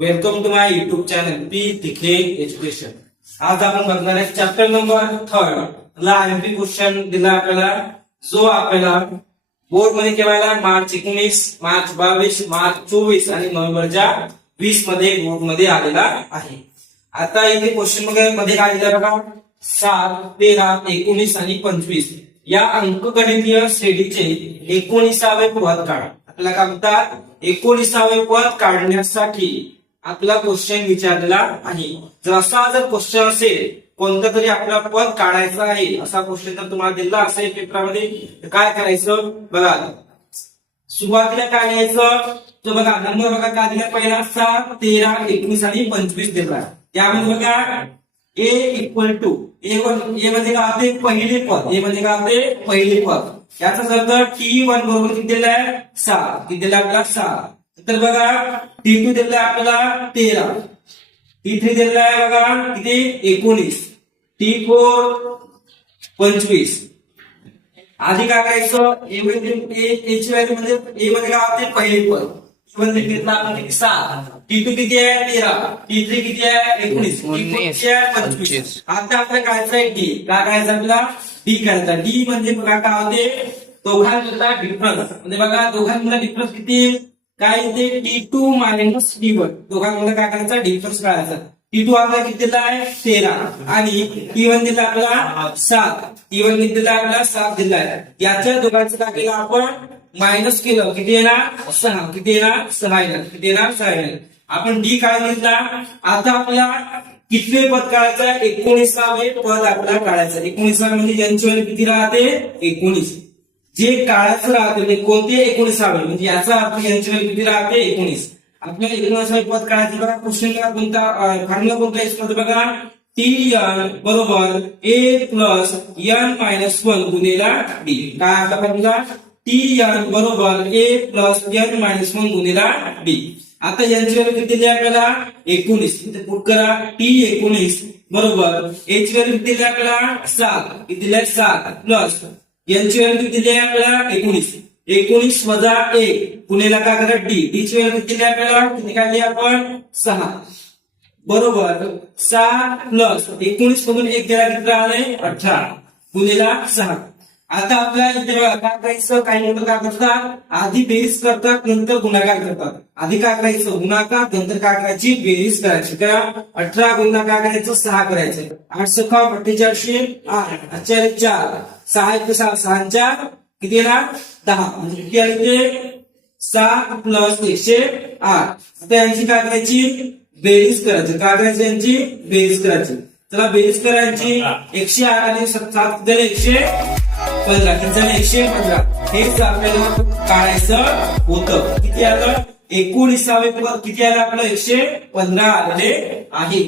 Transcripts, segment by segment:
Welcome to my YouTube channel P Tikhe education. आज आपण बघणार आहे चॅप्टर नंबर 3 ला एमपी क्वेश्चन दिला आपल्याला, जो आपल्याला बोर्ड मध्ये केवायला मार्च 19, मार्च 22, मार्च 24 आणि नोव्हेंबरच्या 20 मध्ये बोर्ड मध्ये आलेला आहे. आता इथे क्वेश्चन मध्ये काय दिलं बघा, 7, 13, 19 आणि 25 या अंकगणितीय श्रेणीचे 19वे पद काढा. आपल्याला काय म्हणतात, 19वे पद काढण्यासाठी आपला क्वेश्चन विचारलेला आहे. जर असा जर क्वेश्चन असेल, कोणता तरी आपला पद काढायचा आहे असा क्वेश्चन जर तुम्हाला दिला असेल पेपरामध्ये, तर काय करायचं बघा. सुरुवातीला काय लिहायचं, तो बघा नंबर बघा काय दिला, पहिला 7, 13, 19 आणि 25 दिला. त्यामध्ये बघा ए इक्वल टू ए म्हणजे काय होते, पहिले पद. ए म्हणजे काय होते, पहिले पद. याचा अर्थ T1 बरोबर किती दिलाय, 6. किती दिला आपल्याला, 6. तर बघा T2 दिलाय आपल्याला 13, T3 दिलाय बघा किती 19, T4 25. आधी काय करायचं, ए ची व्हॅल्यू म्हणजे ए मध्ये काय होते, पहिले पद. म्हणजे घेतला आपण किती 7, T2 किती आहे 13, T3 किती आहे 19, T4 किती आहे 25. आता आपल्याला काढायचं आहे डी. काय करायचं आपल्याला, डी करायचा. डी म्हणजे बघा काय होते, दोघांमधला डिफरन्स. म्हणजे बघा दोघांमधला डिफरन्स किती काय येते, T2 मायनस T1. दोघांमध्ये काय करायचा, डिफरन्स काढायचा. T2 आपल्याला किती दिला आहे 13 आणि T1 दिला आपल्याला 7. T1 किती दिला आपल्याला 7 दिला आहे. याच्या दोघांचं काय केलं आपण, मायनस केलं. किती येणार 6. किती येणार 6 येणार. किती येणार 6 येणार. आपण डी काय घेतला. आता आपल्याला कितवे पद काढायचं, 19वे पद आपल्याला काढायचं. 19 म्हणजे ज्यांची व्हॅल्यू किती राहते 19. जे काढायचं राहते म्हणजे कोणते 19वे, म्हणजे याचा अर्थ यांची व्हॅल्यू किती राहते 19. आपल्याला 19वे पद काढायचं. बघा क्वेश्चनला कोणता फॉर्म्युला कोणता आहे बघा, Tn बरोबर a प्लस n मायनस 1 गुणिला डी. काय आपला फॉर्म्युला, Tn बरोबर a प्लस n मायनस 1 गुणिला डी. आता यांची व्हॅल्यू किती दिली आपल्याला 19. इथे पुट करा, T19 बरोबर a ची व्हॅल्यू किती दिली आपल्याला 7. किती दिली 7 प्लस यांची व्हॅल्यू किती दिली आपल्याला 19. 19 वजा 1 गुणिला काय करा डी. डी ची व्हॅल्यू किती दिली आपल्याला, किती काढली आपण 6 बरोबर 6 प्लस 19 मधून 1 गेला किती राहिले 18 गुणिला 6. आता आपल्याला इथे काय करायचं, काही नंतर काय करतात, आधी बेरीज करतात नंतर गुणाकार करतात. आधी काय करायचं, गुणाकार, नंतर काय करायची, बेरीज करायची. का 18 गुणिला काय करायचं 6 करायचं. 8 सखा 48, 8 4 4 6 1 6 6 4 किती येणार 10. म्हणजे किती आले 6 प्लस 108. आता यांची काय करायची, बेरीज करायची. काय करायची, यांची बेरीज करायची. चला बेरीज करायची. 108 आणि 7 दिले 115, किती झाले 115. हेच आपल्याला काढायचं होतं. किती आलं 19वे पद किती आलं आपलं 115 आलेले आहे.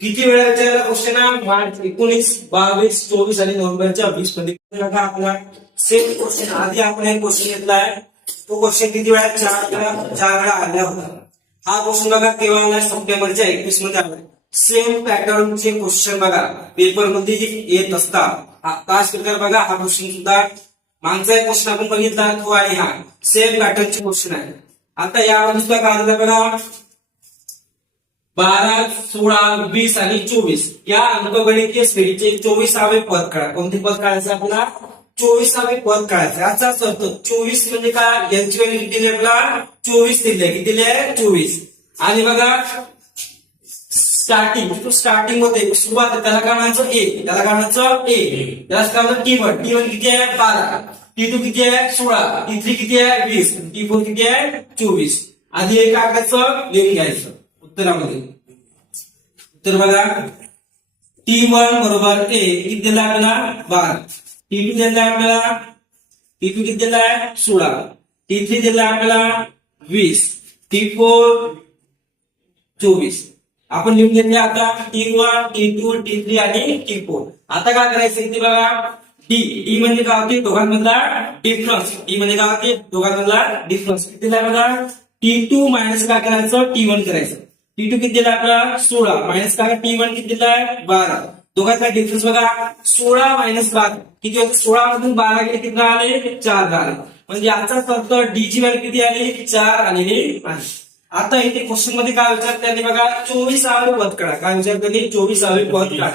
किती वेळा विचारला क्वेश्चन, मार्च 19, 22, 24 आणि नोव्हेंबरच्या 20 मध्ये आपला सेम क्वेश्चन. आधी आपण एक क्वेश्चन घेतलाय, तो क्वेश्चन किती वेळा 4 वेळा आला होता. हा क्वेश्चन बघा केव्हा आला, सप्टेंबरच्या 21 मध्ये आला. सेम पॅटर्नचे क्वेश्चन बघा पेपर मध्ये येत असतात. तास प्रकार बघा, हा क्वेश्चन सुद्धा मागचा एक क्वेश्चन आपण बघितला तो आहे, हा सेम पॅटर्नचे क्वेश्चन आहे. आता यावर सुद्धा काय झालं बघा, 12, 16, 20 आणि 24 या अंकगणितीय श्रेणीचे 24वे पद काढा. कोणते पद काढायचं आपल्याला, 24वे पद काढायचं. याचाच अर्थ 24 म्हणजे काय, यांची व्हॅल्यू किती दिली आपल्याला 24 दिली आहे. किती दिली आहे 24. आणि बघा स्टार्टिंग मध्ये सुरुवात त्याला काढायचं ए, त्याला काढायचं ए, त्याला काढायचं T1 किती आहे 12, T2 किती आहे 16, T3 किती आहे 20, T4 किती आहे 24. आधी हे काय करायचं, लिहून घ्यायचं उत्तरामध्ये. उत्तर बघा, T1 बरोबर ए किती दिला आपल्याला 12, T2 दिला आपल्याला, T2 किती दिलाय 16, T3 दिला आपल्याला 20, T4 24. आपण लिहून घेतले. आता T1, T2, T3 आणि T4. आता काय करायचं इथे बघा, डी म्हणजे काय होते, दोघांमधला डिफरन्स. डी म्हणजे काय होते, दोघांमधला डिफरन्स. किती दिला बघा, T2 मायनस काय करायचं, T1 करायचं. T2 किती दिला आपला 16 मायनस काय T1 किती दिलाय 12. दोघांचा डिफरन्स बघा 16 मायनस 12 किती होते, 16 मधून 12 गेले किती आले 4 आले. म्हणजे याचाच अर्थ डी ची व्हॅल्यू किती आली 4 आलेली आहे. आता इथे क्वेश्चन मध्ये काय विचार त्यांनी बघा 24वे पद काढा. काय विचार त्यांनी 24वे पद काढा.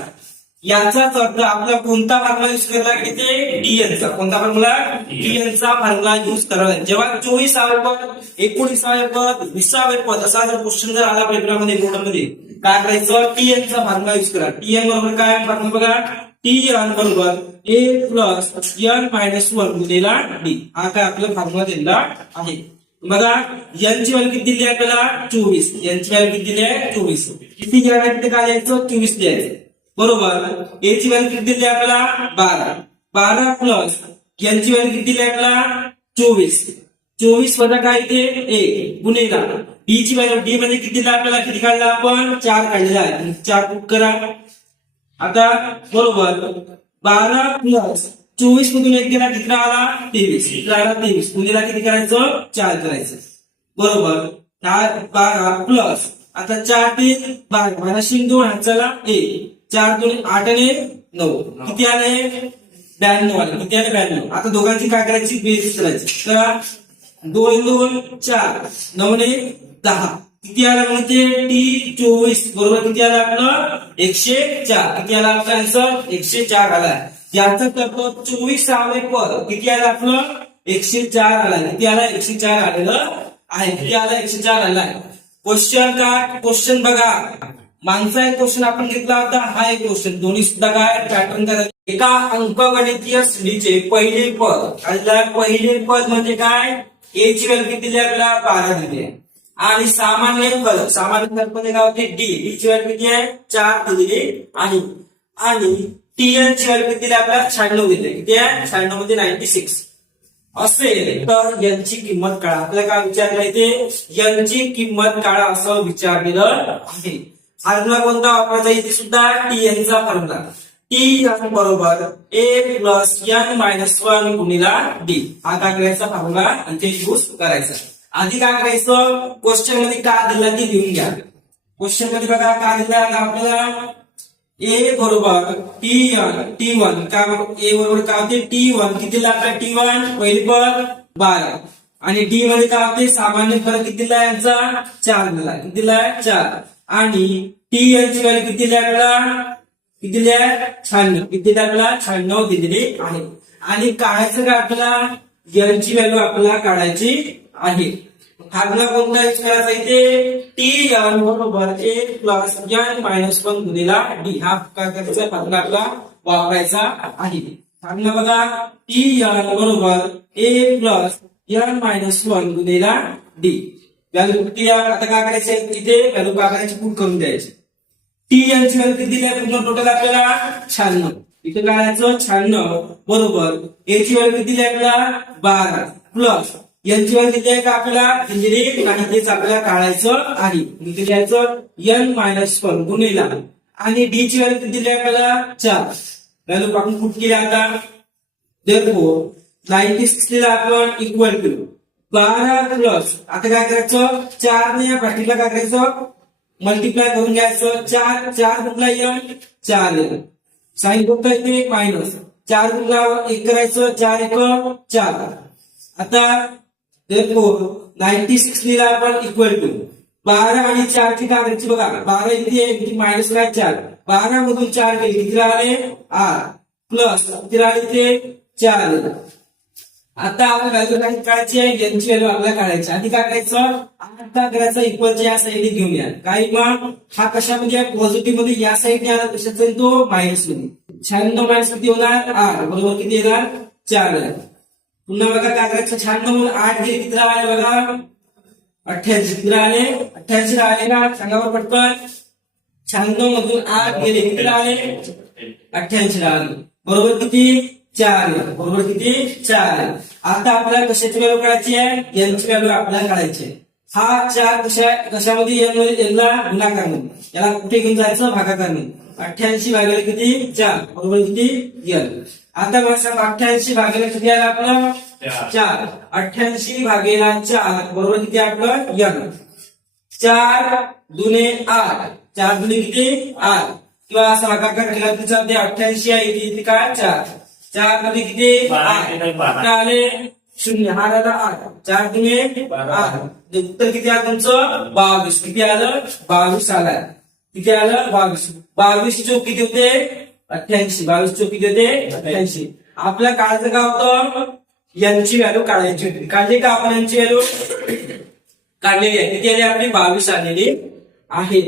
याचाच अर्थ आपला कोणता फॉर्म्युला युज करायला इथे डीएनचा. कोणता फॉर्म्युला? डीएनचा फॉर्म्युला युज करायला. जेव्हा 24वे पद 19वे पद 20वे पद असा जर क्वेश्चन जर आला पेपरमध्ये बोर्डमध्ये काय करायचं? टीएनचा फॉर्म्युला युज करा. टीएन बरोबर काय फॉर्म्युला बघा? टीएन बरोबर ए प्लस एन मायनस 1 गुणिला डी. हा काय आपला फॉर्म्युला दिलेला आहे. बघा यांची व्हॅल्यू किती दिली आहे आपल्याला? 24. यांची व्हॅल्यू किती दिली आहे? 24. किती घ्यायचं? काय लिहायचं? 24 लिहायचं. बरोबर. याची व्हॅल्यू किती दिली आपल्याला? 12. 12 प्लस यांची व्हॅल्यू किती दिली आपल्याला? 24. 24 वजा काय इथे 1 गुणिला डी ची व्हॅल्यू. डी म्हणजे किती दिला आपल्याला? किती काढला आपण? 4 काढलेला आहे. 4 पुट करा. आता बरोबर 12 प्लस 24 मधून 1 गेला किती आला? 23. 23 गुणिला किती करायचं? 4 करायचं. बरोबर. 12 प्लस आता 4 ते 12 12 2 हाताला 1 4 2 8 आणि 9 किती आले? 92 आले. किती आले? 92. आता दोघांची काय करायची? बेरीज करायची. तर 2 2 4 9 ने 10 किती आला? म्हणजे टी 24 बरोबर किती आला आपलं? 104. किती आला आपला आन्सर? 104 आला. याचा अर्थ 24वे पद किती आलं आपलं? 104 आला. किती आला? 104 आलेलं आहे. किती आला? 104 आला आहे. क्वेश्चन काय? क्वेश्चन बघा. मागचा एक क्वेश्चन आपण घेतला होता. हा एक क्वेश्चन. दोन्ही सुद्धा काय पॅटर्न करायचं. एका अंकगणितीय श्रेणीचे पहिले पद. पहिले पद म्हणजे काय? ए ची व्हॅल्यू किती दिली आपल्याला? 12 दिली आहे. आणि सामान्य फरक. सामान्य फरक म्हणजे काय होते? डी. डी ची व्हॅल्यू किती आहे? 4 दिलेली आहे. आणि टीएन ची व्हॅल्यू किती दिली आपल्याला? 96 दिली. किती आहे? 96 मध्ये 96 असेल तर यांची किंमत काढा. आपल्याला काय विचारलं इथे? यांची किंमत काढा असं विचारलेलं आहे. फॉर्म्युला कोणता वापरायचा? इथे सुद्धा टीएनचा फॉर्म्युला. टीएन बरोबर ए प्लस एन मायनस 1 गुणिला डी. हा काय करायचा फॉर्म्युला इथे यूज करायचा. आधी काय करायचं? क्वेश्चन मध्ये काय दिलं ते लिहून घ्या. क्वेश्चन मध्ये बघा काय दिलं आपल्याला? ए बरोबर टी1 काय? ए बरोबर काय होते? टी1 किती दिला आपल्याला? टी1 पहिली पद 12 आणि डी मध्ये काय होते? सामान्य फरक किती दिला यांचा? 4 दिला. किती दिला? 4. आणि टीएन ची व्हॅल्यू किती दिली आपल्याला? किती दिली आहे? 96. किती दिली आपल्याला? 96 दिलेली आहे. आणि काढायचं काय आपल्याला? यांची व्हॅल्यू आपल्याला काढायची आहे. फॉर्म्युला कोणता यूज करायचा इथे? टी एन बरोबर ए प्लस एन मायनस 1 गुणिला डी. हा काय करायचा फॉर्म्युला आपला वापरायचा आहे. फॉर्म्युला बघा. टी एन बरोबर ए प्लस एन मायनस 1 गुणिला डी. व्हॅल्यू किती? आता काय करायचं? इथे व्हॅल्यू काय करायची? पुट करून द्यायची. टी एन ची व्हॅल्यू किती दिली आहे? पूर्ण टोटल आपल्याला 96. इथे काय करायचं? 96 बरोबर ए ची व्हॅल्यू किती दिली आपल्याला? 12 प्लस यांची व्हॅल्यू किती आहे का आपल्याला? दिलेली नाही. तेच आपल्याला काढायचं आहे. किती द्यायचं? एन मायनस 1 गुणिला आणि डी ची व्हॅल्यू किती दिली आपल्याला? 4. व्हॅल्यू आपण पुट केली. आता देअरफॉर 96 ला आपण इक्वल टू 12 प्लस आता काय करायचं? 4 ने या ब्रॅकेटला काय करायचं? मल्टिप्लाय करून घ्यायचं. 4 4 गुणला एन 4 एन. साइन कोणता इथे? मायनस 4 गुणला 1 करायचं. 4 1 4. आता therefore 96 लिहिला आपण इक्वल टू 12 आणि 4 ची काय करायची बघा? 12 इथे आहे मायनस काय 4. 12 मधून 4 गेले किती राहिले? 8 प्लस किती राहिले ते 4. आता आपण व्हॅल्यू काय काढायची आहे? यांची व्हॅल्यू आपल्याला काढायची. आधी काय करायचं? आता करायचं इक्वलच्या या साईडने घेऊया. काय मग हा कशामध्ये आहे? पॉझिटिव्ह मध्ये या साईडने आला. कशाचा आहे तो? मायनस मध्ये. 96 मायनस किती होणार? 8 बरोबर किती येणार? 4. पुन्हा बघा काय करायचं? 96 मधून 8 गेले किती राहिले बघा? 88. किती राहिले? 88 राहिले का? सांगा बरं पटकन. 96 मधून 8 गेले किती राहिले? 88 राहिले. बरोबर किती? 4. बरोबर किती? 4. आता आपल्याला कशाची व्हॅल्यू काढायची आहे? यांची व्हॅल्यू आपल्याला काढायची आहे. हा 4 कशामध्ये? यांना गुणाकार मध्ये. याला कुठे घेऊन जायचं? भागाकार मध्ये. 88 भागिले किती? 4 बरोबर किती? एन. आता मला सांग 88 भागिले किती आला आपलं? 4. 88 भागिले 4 बरोबर किती आपलं? एन. 4 दुने 8. 4 दुने किती? 8. किंवा असा भागाकार केला तर चालते. 88 आहे इथे काय? 4 4 मध्ये किती? 8 आले शून्य, हा झाला 8, 4 दुने 8, उत्तर किती आलं तुमचं 22. किती आलं 22 आलं. किती आलं 22. 22 चौक किती होते 88. 22 चौक किती होते 88. आपल्या काळाचं काय होतं यांची व्हॅल्यू काढायची होती. काढली का आपण यांची व्हॅल्यू काढलेली आहे. किती आली आपली 22 आलेली आहे.